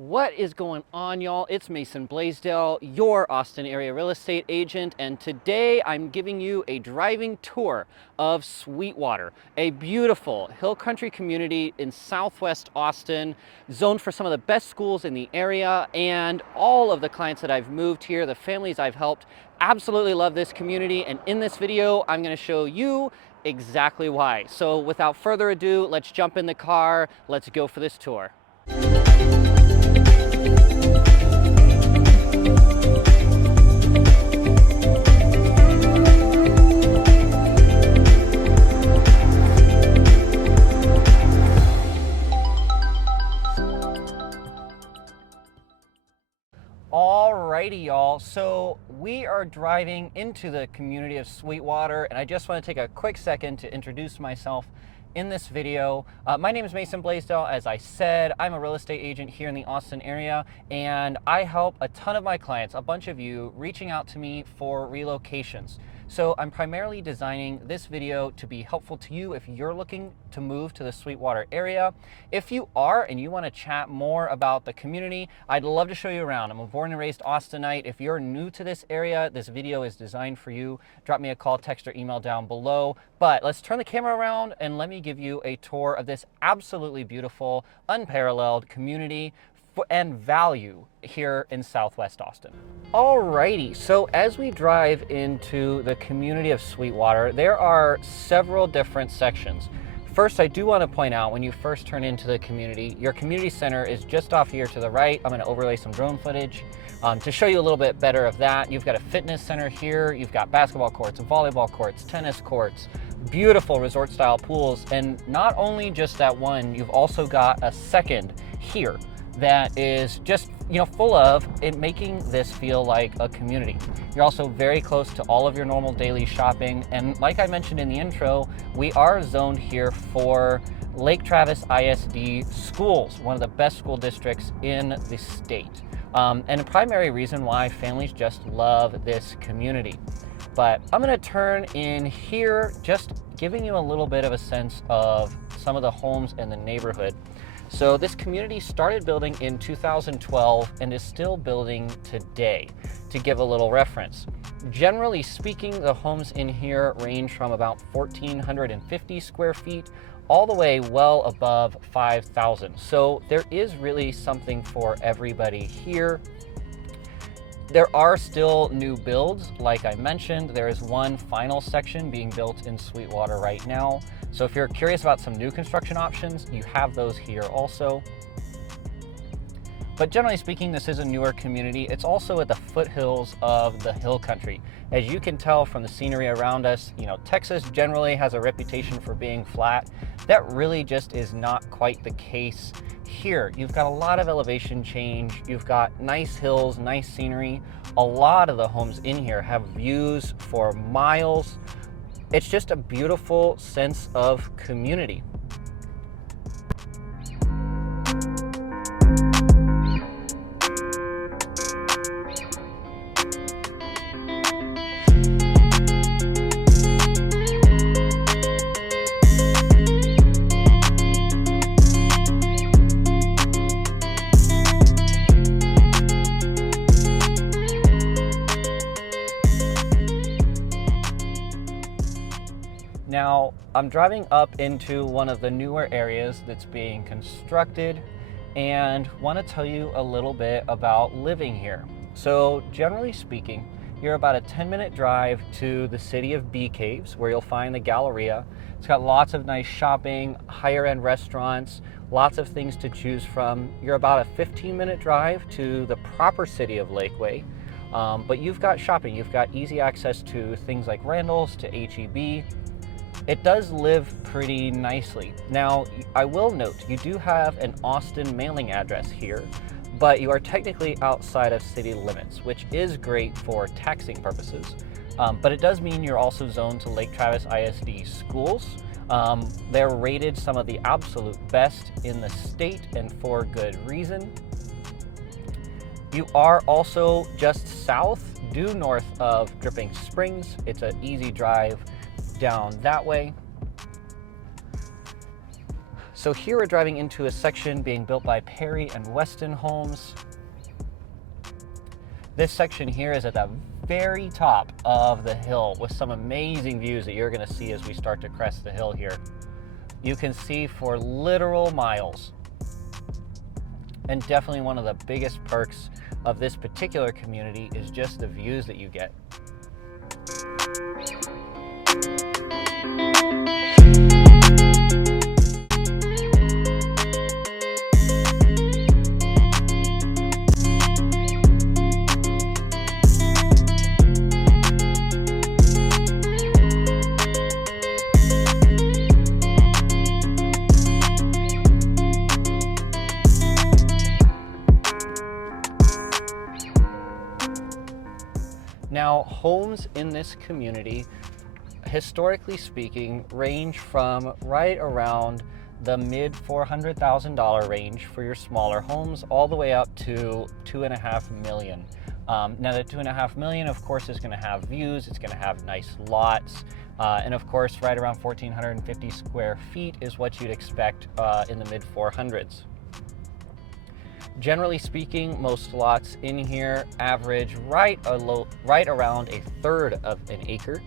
What is going on, y'all? It's Mason Bleasdell, your Austin area real estate agent, and today I'm giving you a driving tour of Sweetwater, a beautiful hill country community in southwest Austin, zoned for some of the best schools in the area. And all of the clients that I've moved here, the families I've helped, absolutely love this community. And in this video, I'm going to show you exactly why. So without further ado, let's jump in the car. Let's go for this tour. Alrighty, y'all, so we are driving into the community of Sweetwater, and I just want to take a quick second to introduce myself in this video. My name is Mason Bleasdell. As I said, I'm a real estate agent here in the Austin area, and I help a ton of my clients, a bunch of you, reaching out to me for relocations. So I'm primarily designing this video to be helpful to you if you're looking to move to the Sweetwater area. If you are and you want to chat more about the community, I'd love to show you around. I'm a born and raised Austinite. If you're new to this area, this video is designed for you. Drop me a call, text, or email down below. But let's turn the camera around and let me give you a tour of this absolutely beautiful, unparalleled community and value here in Southwest Austin. Alrighty, so as we drive into the community of Sweetwater, there are several different sections. First, I do want to point out, when you first turn into the community, your community center is just off here to the right. I'm going to overlay some drone footage to show you a little bit better of that. You've got a fitness center here. You've got basketball courts, volleyball courts, tennis courts, beautiful resort style pools. And not only just that one, you've also got a second here that is just, full of it, making this feel like a community. You're also very close to all of your normal daily shopping. And like I mentioned in the intro, we are zoned here for Lake Travis ISD schools, one of the best school districts in the state. And a primary reason why families just love this community. But I'm going to turn in here, just giving you a little bit of a sense of some of the homes in the neighborhood. So this community started building in 2012 and is still building today. To give a little reference, generally speaking, the homes in here range from about 1,450 square feet all the way well above 5,000. So there is really something for everybody here. There are still new builds. Like I mentioned, there is one final section being built in Sweetwater right now. So if you're curious about some new construction options, you have those here also. But generally speaking, this is a newer community. It's also at the foothills of the hill country. As you can tell from the scenery around us, Texas generally has a reputation for being flat. That really just is not quite the case here. You've got a lot of elevation change. You've got nice hills, nice scenery. A lot of the homes in here have views for miles. It's just a beautiful sense of community. Now, I'm driving up into one of the newer areas that's being constructed and want to tell you a little bit about living here. So generally speaking, you're about a 10-minute drive to the city of Bee Caves, where you'll find the Galleria. It's got lots of nice shopping, higher end restaurants, lots of things to choose from. You're about a 15-minute drive to the proper city of Lakeway. But you've got shopping, you've got easy access to things like Randall's, to H-E-B. It does live pretty nicely. Now, I will note, you do have an Austin mailing address here, but you are technically outside of city limits, which is great for taxing purposes. But it does mean you're also zoned to Lake Travis ISD schools. They're rated some of the absolute best in the state, and for good reason. You are also just due north of Dripping Springs. It's an easy drive down that way. So here we're driving into a section being built by Perry and Westin homes. This section here is at the very top of the hill with some amazing views that you're going to see as we start to crest the hill here. You can see for literal miles. And definitely one of the biggest perks of this particular community is just the views that you get. Now, homes in this community, historically speaking, range from right around the mid $400,000 range for your smaller homes, all the way up to $2.5 million. Now, the $2.5 million, of course, is going to have views. It's going to have nice lots, and of course, right around 1,450 square feet is what you'd expect in the mid 400s. Generally speaking, most lots in here average right around a third of an acre.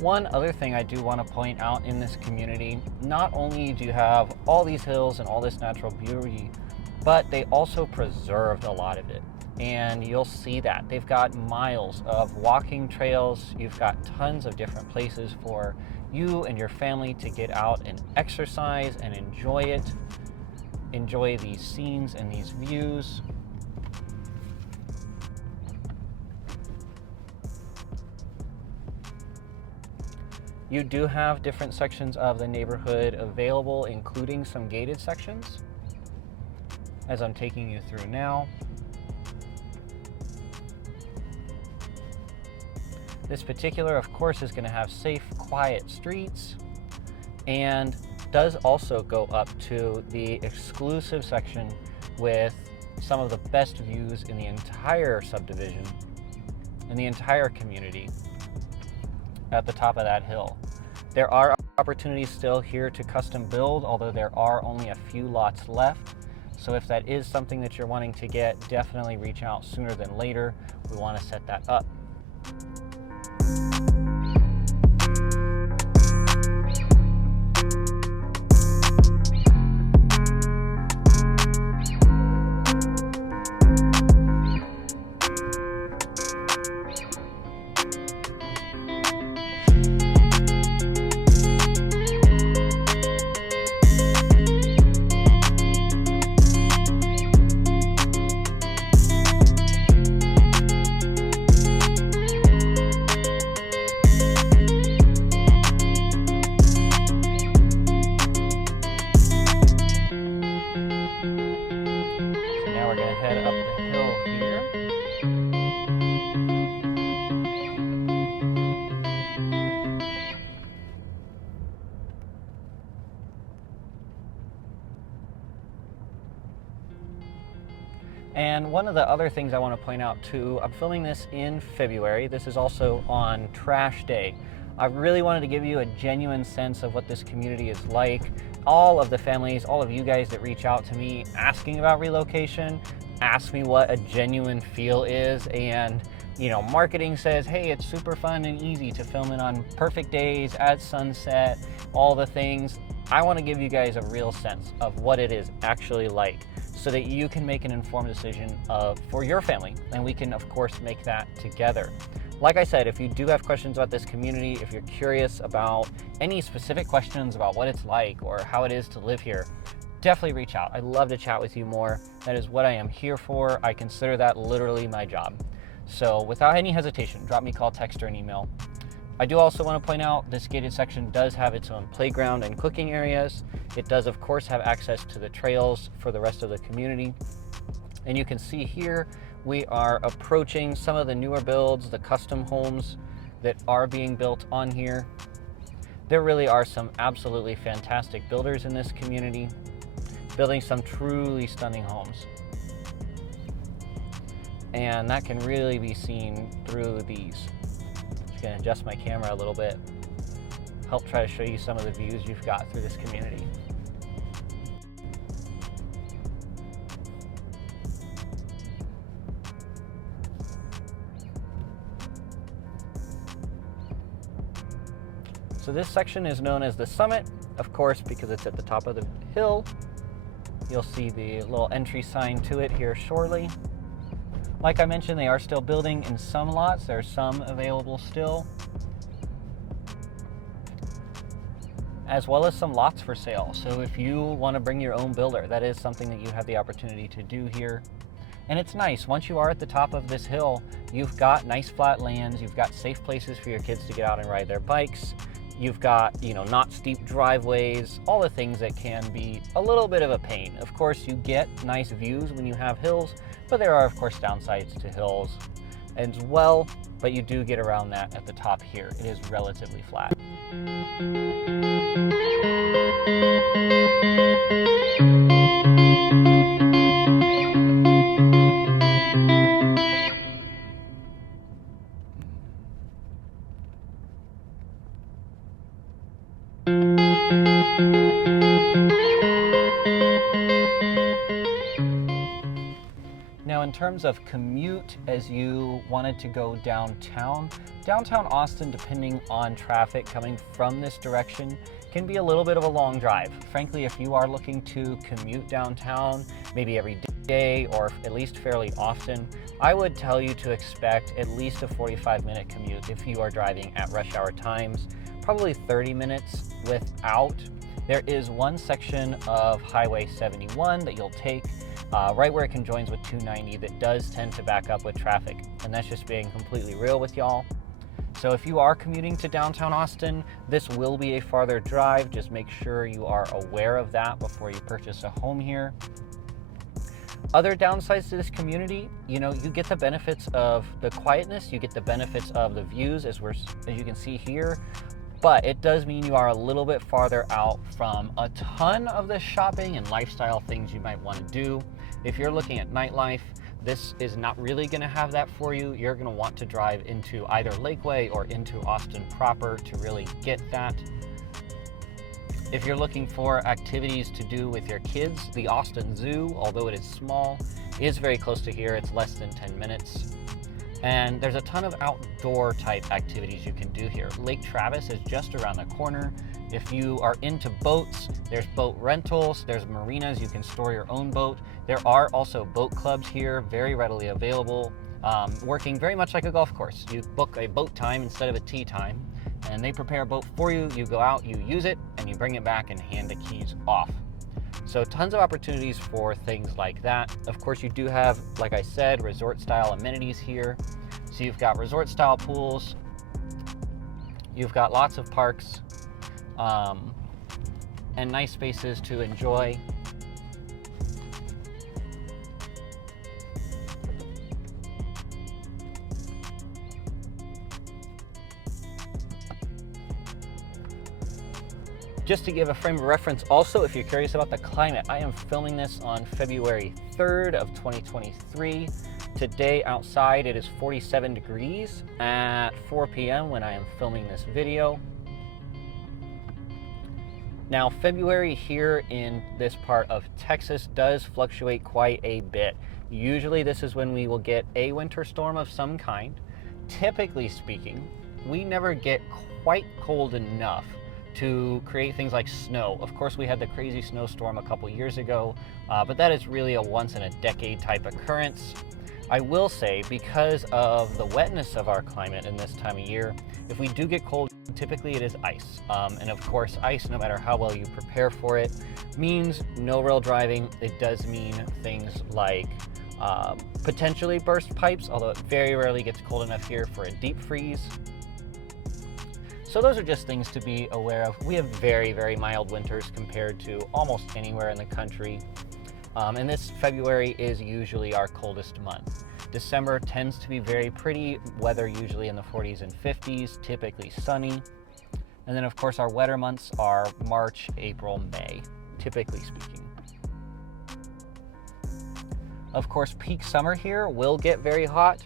One other thing I do want to point out in this community, not only do you have all these hills and all this natural beauty, but they also preserved a lot of it. And you'll see that. They've got miles of walking trails. You've got tons of different places for you and your family to get out and exercise and enjoy it. Enjoy these scenes and these views. You do have different sections of the neighborhood available, including some gated sections, as I'm taking you through now. This particular, of course, is going to have safe, quiet streets, and does also go up to the exclusive section with some of the best views in the entire subdivision, in the entire community, at the top of that hill. There are opportunities still here to custom build, although there are only a few lots left. So if that is something that you're wanting to get, definitely reach out sooner than later. We want to set that up. And one of the other things I want to point out too, I'm filming this in February. This is also on trash day. I really wanted to give you a genuine sense of what this community is like. All of the families, all of you guys that reach out to me asking about relocation, ask me what a genuine feel is. And you know, marketing says, hey, it's super fun and easy to film it on perfect days, at sunset, all the things. I want to give you guys a real sense of what it is actually like, so that you can make an informed decision for your family, and we can of course make that together. Like I said, if you do have questions about this community, if you're curious about any specific questions about what it's like or how it is to live here, definitely reach out. I'd love to chat with you more. That is what I am here for. I consider that literally my job. So without any hesitation, drop me a call, text, or an email. I do also want to point out this gated section does have its own playground and cooking areas. It does of course have access to the trails for the rest of the community. And you can see here, we are approaching some of the newer builds, the custom homes that are being built on here. There really are some absolutely fantastic builders in this community, building some truly stunning homes. And that can really be seen through these. Just gonna adjust my camera a little bit, help try to show you some of the views you've got through this community. So this section is known as the summit, of course, because it's at the top of the hill. You'll see the little entry sign to it here shortly. Like I mentioned, they are still building in some lots. There's some available still, as well as some lots for sale. So if you want to bring your own builder, that is something that you have the opportunity to do here. And it's nice, once you are at the top of this hill, you've got nice flat lands, you've got safe places for your kids to get out and ride their bikes. You've got, you know, not steep driveways, all the things that can be a little bit of a pain. Of course, you get nice views when you have hills, but there are, of course, downsides to hills as well, but you do get around that at the top here. It is relatively flat. In terms of commute, as you wanted to go downtown Austin, depending on traffic coming from this direction, can be a little bit of a long drive. Frankly, if you are looking to commute downtown, maybe every day or at least fairly often, I would tell you to expect at least a 45-minute commute if you are driving at rush hour times, probably 30 minutes without. There is one section of Highway 71 that you'll take right where it conjoins with 290 that does tend to back up with traffic, and that's just being completely real with y'all. So if you are commuting to downtown Austin, this will be a farther drive. Just make sure you are aware of that before you purchase a home here. Other downsides to this community, you get the benefits of the quietness, you get the benefits of the views as you can see here, but it does mean you are a little bit farther out from a ton of the shopping and lifestyle things you might want to do. If you're looking at nightlife, this is not really going to have that for you. You're going to want to drive into either Lakeway or into Austin proper to really get that. If you're looking for activities to do with your kids, the Austin Zoo, although it is small, is very close to here. It's less than 10 minutes. And there's a ton of outdoor type activities you can do here. Lake Travis is just around the corner. If you are into boats, there's boat rentals, there's marinas, you can store your own boat. There are also boat clubs here, very readily available, working very much like a golf course. You book a boat time instead of a tee time, and they prepare a boat for you. You go out, you use it, and you bring it back and hand the keys off. So tons of opportunities for things like that. Of course, you do have, like I said, resort style amenities here. So you've got resort style pools, you've got lots of parks, and nice spaces to enjoy. Just to give a frame of reference also, if you're curious about the climate, I am filming this on February 3rd of 2023. Today outside it is 47 degrees at 4 p.m. when I am filming this video. Now, February here in this part of Texas does fluctuate quite a bit. Usually this is when we will get a winter storm of some kind. Typically speaking, we never get quite cold enough to create things like snow. Of course, we had the crazy snowstorm a couple years ago, but that is really a once in a decade type occurrence. I will say, because of the wetness of our climate in this time of year, if we do get cold, typically it is ice. And of course, ice, no matter how well you prepare for it, means no real driving. It does mean things like potentially burst pipes, although it very rarely gets cold enough here for a deep freeze. So those are just things to be aware of. We have very, very mild winters compared to almost anywhere in the country. And this February is usually our coldest month. December tends to be very pretty, weather usually in the 40s and 50s, typically sunny. And then of course our wetter months are March, April, May, typically speaking. Of course, peak summer here will get very hot.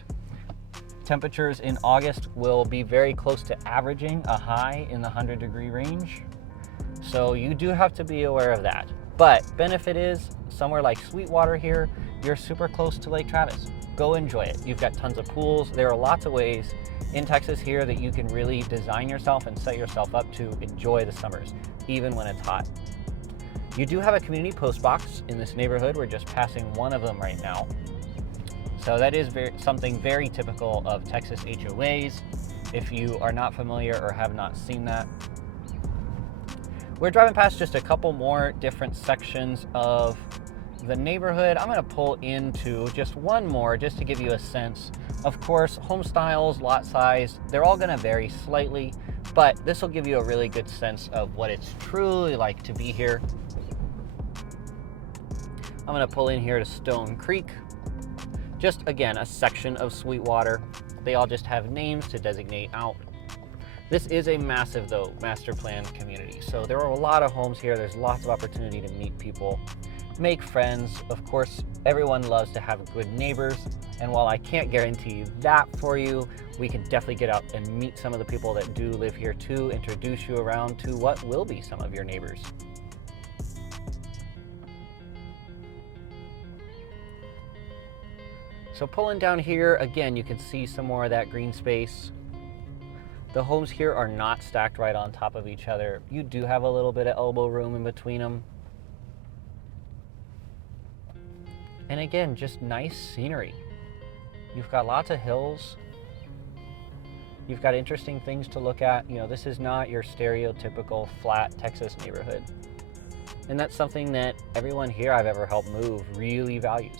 Temperatures in August will be very close to averaging a high in the 100-degree range. So you do have to be aware of that. But benefit is, somewhere like Sweetwater here, you're super close to Lake Travis. Go enjoy it. You've got tons of pools. There are lots of ways in Texas here that you can really design yourself and set yourself up to enjoy the summers, even when it's hot. You do have a community post box in this neighborhood. We're just passing one of them right now. So that is something very typical of Texas HOAs. If you are not familiar or have not seen that, we're driving past just a couple more different sections of the neighborhood. I'm going to pull into just one more just to give you a sense. Of course, home styles, lot size, they're all going to vary slightly, but this will give you a really good sense of what it's truly like to be here. I'm going to pull in here to Stone Creek. Just again, a section of Sweetwater. They all just have names to designate out. This is a massive, though, master plan community. So there are a lot of homes here. There's lots of opportunity to meet people, make friends. Of course, everyone loves to have good neighbors. And while I can't guarantee that for you, we can definitely get out and meet some of the people that do live here too, introduce you around to what will be some of your neighbors. So pulling down here, again, you can see some more of that green space. The homes here are not stacked right on top of each other. You do have a little bit of elbow room in between them. And again, just nice scenery. You've got lots of hills. You've got interesting things to look at. You know, this is not your stereotypical flat Texas neighborhood. And that's something that everyone here I've ever helped move really values.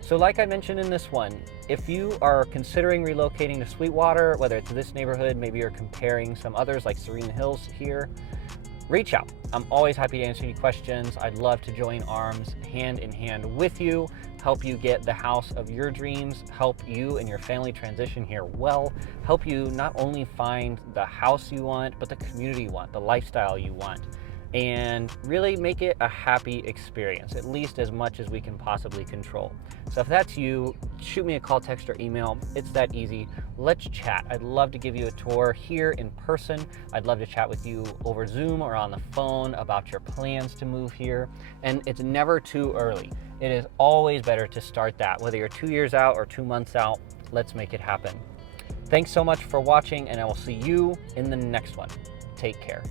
So like I mentioned in this one, if you are considering relocating to Sweetwater, whether it's this neighborhood, maybe you're comparing some others like Serena Hills here, reach out. I'm always happy to answer any questions. I'd love to join arms hand in hand with you, help you get the house of your dreams, help you and your family transition here well, help you not only find the house you want, but the community you want, the lifestyle you want, and really make it a happy experience, at least as much as we can possibly control. So if that's you, shoot me a call, text, or email. It's that easy. Let's chat. I'd love to give you a tour here in person. I'd love to chat with you over Zoom or on the phone about your plans to move here. And it's never too early. It is always better to start that, whether you're 2 years out or 2 months out. Let's make it happen. Thanks so much for watching, and I will see you in the next one. Take care.